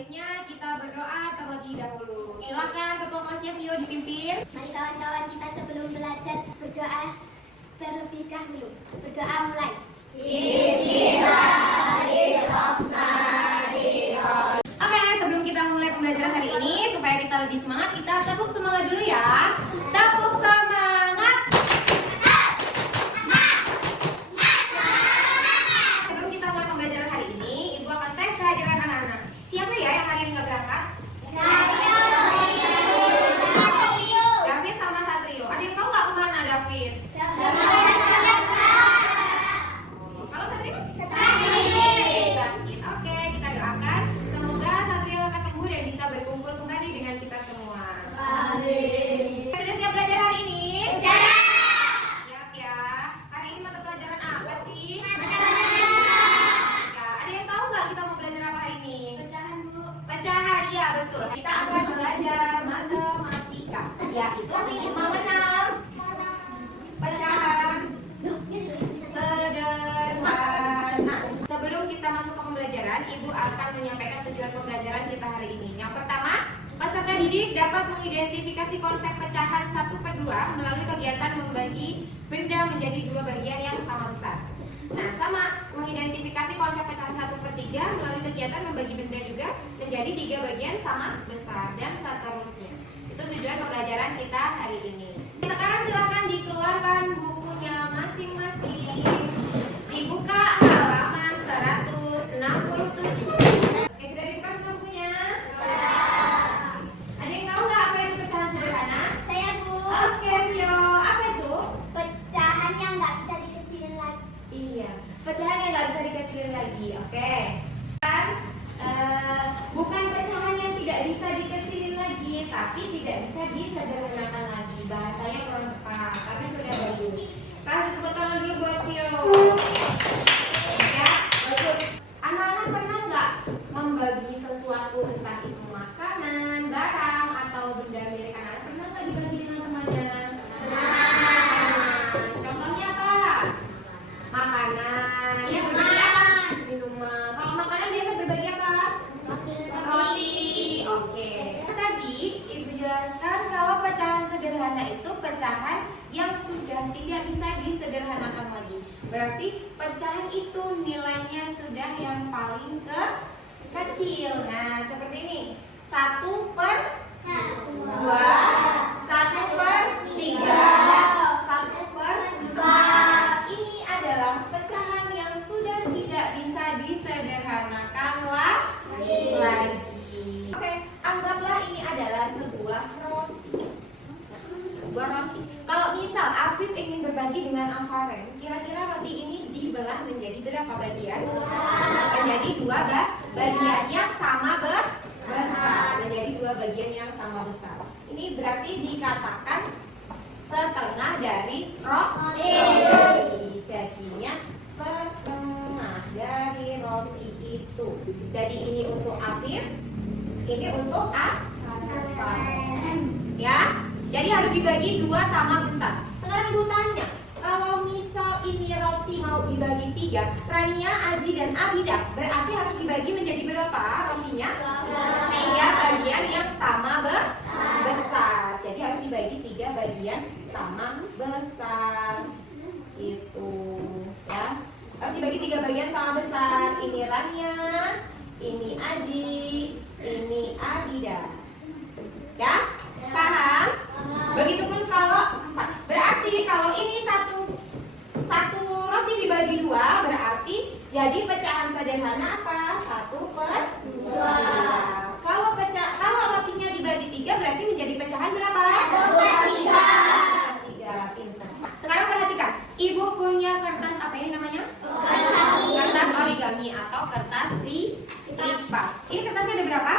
Baiknya kita berdoa terlebih dahulu. Silakan Ketua Kelasnya Vio dipimpin. Mari kawan-kawan kita sebelum belajar berdoa terlebih dahulu. Berdoa mulai. Bismillahirrahmanirrahim. Oke, sebelum kita mulai pembelajaran hari ini, supaya kita lebih semangat, kita tepuk semangat dulu ya. Tepuk semangat. Sebelum kita mulai pembelajaran hari ini, Ibu akan tes kehadiran anak-anak. Siapa ya yang hari ini nggak berangkat? David sama Satrio. Ada yang tahu nggak kemana David? Kalau Satrio? Sakit. Oke, kita doakan. Semoga Satrio lekas sembuh dan bisa berkumpul kembali dengan kita semua. Sudah siap belajar hari ini? Siap ya. Hari ini mata pelajaran apa sih? Ya, ada yang tahu nggak kita mau belajar apa hari ini? Pecahan, Bu. Pecahan, ya betul. Kita akan belajar matematika. Ya, itu 5 pecahan sederhana. Sebelum kita masuk ke pembelajaran, Ibu akan menyampaikan tujuan pembelajaran kita hari ini. Yang pertama, peserta didik dapat mengidentifikasi konsep pecahan 1/2 melalui kegiatan membagi benda menjadi 2 bagian yang sama besar. Nah, sama mengidentifikasi konsep pecahan 1/3 melalui kegiatan membagi benda juga menjadi 3 bagian sama besar dan seterusnya. Itu tujuan pembelajaran kita hari ini. Sekarang silakan dikeluarkan bukunya masing-masing. Dibuka halaman 167. Oke, sudah dibuka semua bukunya? Ada yang tahu nggak apa itu pecahan sederhana? Saya, Bu. Oke, Vio. Apa itu? Pecahan yang nggak bisa dikecilin lagi. Iya, pecahan yang nggak bisa dikecilin lagi. Oke. Kan, bukan pecahan yang tidak bisa dikecilin lagi, tapi tidak bisa disederhanakan lagi. Bahasanya kurang tepat, tapi sudah bagus. Kasih tepuk tangan dulu buat Vio. Ya, bagus. Anak-anak pernah nggak membagi sesuatu, entah itu makanan, barang, atau benda milik anak-anak? Pernah nggak dibagi dengan temannya? Contohnya apa? Makanan. Ya, berbagi apa? Minuman. Kalau makanan biasa berbagi apa? Roti. Oke. Tadi Ibu jelaskan kalau pecahan sederhana itu pecahan yang sudah tidak bisa disederhanakan lagi. Berarti pecahan itu nilainya sudah yang paling kecil. Nah, seperti ini. 1/2, 1/3, 1/4. Ini adalah pecahan yang sudah tidak bisa disederhanakan lagi. Oke, anggaplah ini adalah sebuah roti. Kalau misal Afif ingin berbagi dengan Alfaren, kira-kira roti ini dibelah menjadi berapa bagian? Menjadi 2 bagian yang sama besar. Menjadi 2 bagian yang sama besar. Ini berarti dikatakan setengah dari roti. Jadinya setengah dari roti itu. Jadi ini untuk Afif, ini untuk Alfaren. Ya. Jadi harus dibagi 2 sama besar. Sekarang Ibu tanya, kalau misal ini roti mau dibagi 3, Rania, Aji, dan Abida, berarti harus dibagi menjadi berapa rotinya? 3 bagian yang sama besar. Jadi harus dibagi 3 bagian sama besar. Itu, ya. Harus dibagi 3 bagian sama besar. Ini Rania, ini Aji, ini Abida. Ya? Paham? Begitupun kalau 4. Berarti kalau ini satu roti dibagi 2, berarti jadi pecahan sederhana apa? 1/2. Kalau rotinya dibagi 3, berarti menjadi pecahan berapa? 2/3. Pintar. Sekarang perhatikan, Ibu punya kertas apa ini namanya? Kertas origami atau kertas lipat. Ini kertasnya ada berapa?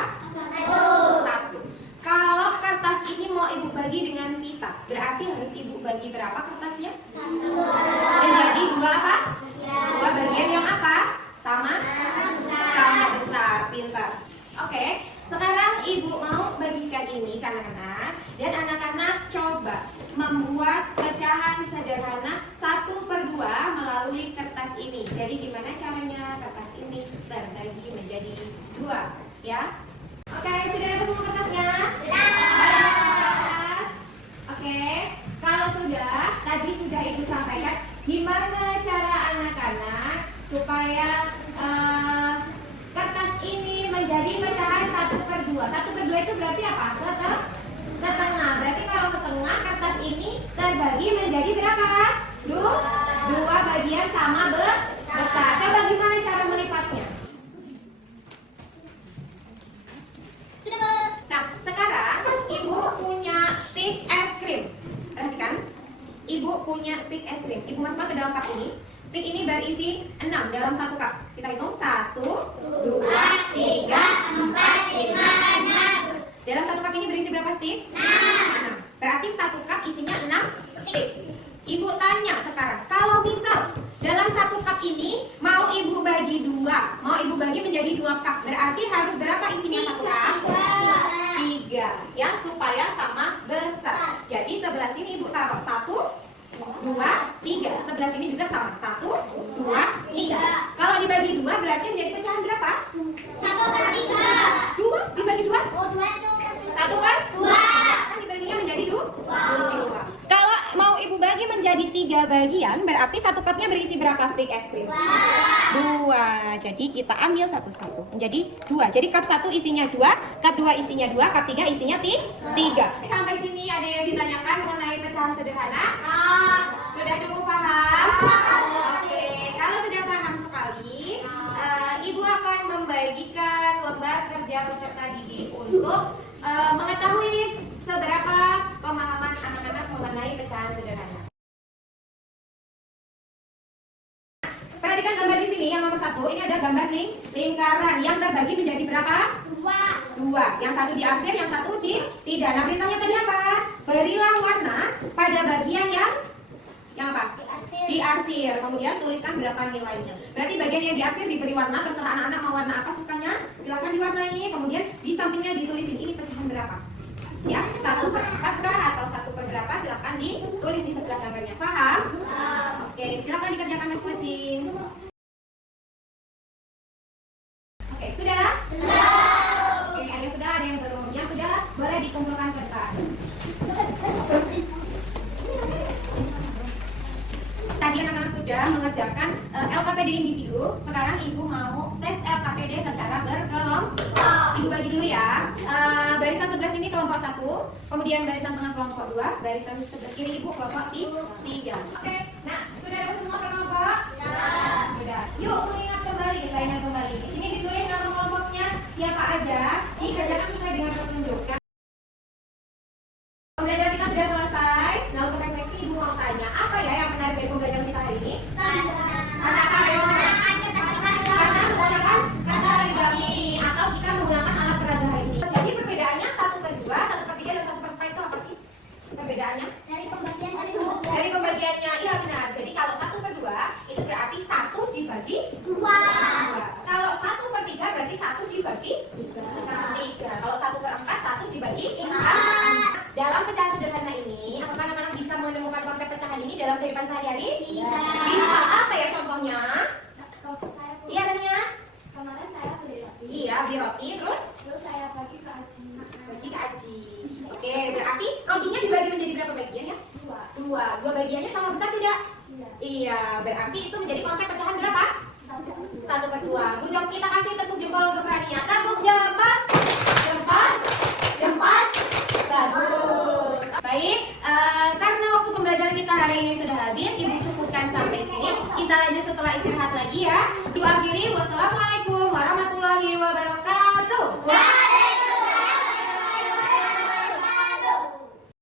1. Kalau kertas ini mau Ibu bagi dengan pita, berarti harus Ibu bagi berapa kertasnya? 1. Menjadi 2 apa? 2 bagian yang apa? Sama besar. Pintar. Oke, sekarang Ibu mau bagikan ini ke anak-anak, dan anak-anak coba membuat pecahan sederhana 1/2 melalui kertas ini. Jadi gimana caranya kertas ini terbagi menjadi 2, ya? menjadi pecahan 1/2. 1/2 itu berarti apa? Setengah. Berarti kalau setengah, kertas ini terbagi menjadi berapa? Dua bagian sama besar. Coba gimana cara melipatnya? Nah, sekarang ibu punya stick es krim. Perhatikan, ibu punya stick es krim. Ibu masukkan ke dalam cup ini. Stick ini berisi 6 dalam satu cup. Kita hitung 1, 2, 3, 4, 5, 6. Dalam satu cup ini berisi berapa stick? 6. Berarti satu cup isinya 6 stick. Ibu tanya sekarang, kalau misal dalam satu cup ini mau ibu bagi 2, mau ibu bagi menjadi 2 cup, berarti harus berapa isinya satu cup? 3, ya, supaya sama besar. Jadi sebelah sini ibu taruh 1, 2, 3. Sebelah sini juga sama 1, 2, 3. Kalau dibagi 2 berarti menjadi pecahan berapa? 1/3. 2 dibagi 2? Oh, 2 itu 1/2. Kan dibaginya menjadi 2. Kalau mau ibu bagi menjadi 3 bagian, berarti satu cupnya berisi berapa stick es krim? 2. Jadi kita ambil satu-satu. Menjadi 2. Jadi cup 1 isinya 2, cup 2 isinya 2, cup 3 isinya 3. Sampai sini ada yang ditanyakan mengenai pecahan sederhana? Sudah cukup paham? Oke, kalau sudah paham sekali, ibu akan membagikan lembar kerja peserta didik untuk mengetahui seberapa pemahaman anak-anak mengenai pecahan sederhana. Perhatikan gambar di sini yang nomor 1. Ini ada gambar lingkaran yang terbagi menjadi berapa? 2. Yang satu diarsir, yang satu tidak. Nah, perintahnya tadi apa? Berilah warna pada bagian yang apa? Diarsir. Kemudian tuliskan berapa nilainya. Berarti bagian yang diarsir diberi warna, terserah anak-anak mau warna apa sukanya, silakan diwarnai. Kemudian di sampingnya ditulisin ini pecahan berapa. Ya, 1/4 kah atau 1/berapa, silakan ditulis di sebelah gambarnya. Paham? Oke, silakan dikerjakan masing-masing. Oke, sudah? Oke, ada yang sudah, ada yang belum. Yang sudah boleh dikumpulkan kertas. Tadi anak-anak sudah mengerjakan LKPD individu. Sekarang ibu mau tes LKPD secara berkelompok. Ibu bagi dulu ya. Barisan sebelah sini kelompok 1, kemudian barisan tengah kelompok 2, barisan sebelah kiri ibu kelompok 3. Oke, nah sudah ada semua kelompok? Sudah. Yuk mengingat kembali, kita ingat kembali. Di sini ditulis nama kelompoknya siapa aja. Dikerjakan sesuai dengan petunjuk. Pembelajaran kita sudah selesai. Nah, untuk refleksi ibu mau tanya, apa ya yang menarik dari pembelajaran kita hari ini? Karena menggunakan kata poligami atau kita menggunakan alat peraga hari ini. Jadi perbedaannya 1/2, 1/3 dan 1/4 itu apa sih? Perbedaannya? Dari pembagiannya, iya benar. Jadi kalau 1/2 itu berarti 1 dibagi 2. Kalau 1/3 berarti 1 dibagi 3. Kalau 1/4 1 dibagi 4. Dalam pecahan sederhana ini, apakah anak-anak bisa menemukan konsep pecahan ini dalam kehidupan sehari-hari? Bisa. Apa ya contohnya? Iya, Dania? Kemarin saya beli roti. Iya, beli roti, terus Saya bagi ke Aji. bagi ke Aji. Oke, berarti rotinya dibagi menjadi berapa bagian ya? 2. 2 bagiannya sama besar tidak? Iya, berarti itu menjadi konsep pecahan berapa? 1/2. Bu Jom, kita kasih tepuk jempol untuk Rania. Tepuk jempol. Jempol. Bagus. Baik, karena waktu pembelajaran kita hari ini sudah habis, ibu cukupkan sampai sini. Kita lanjut setelah istirahat lagi ya. Ibu akhiri, wassalamualaikum warahmatullahi wabarakatuh.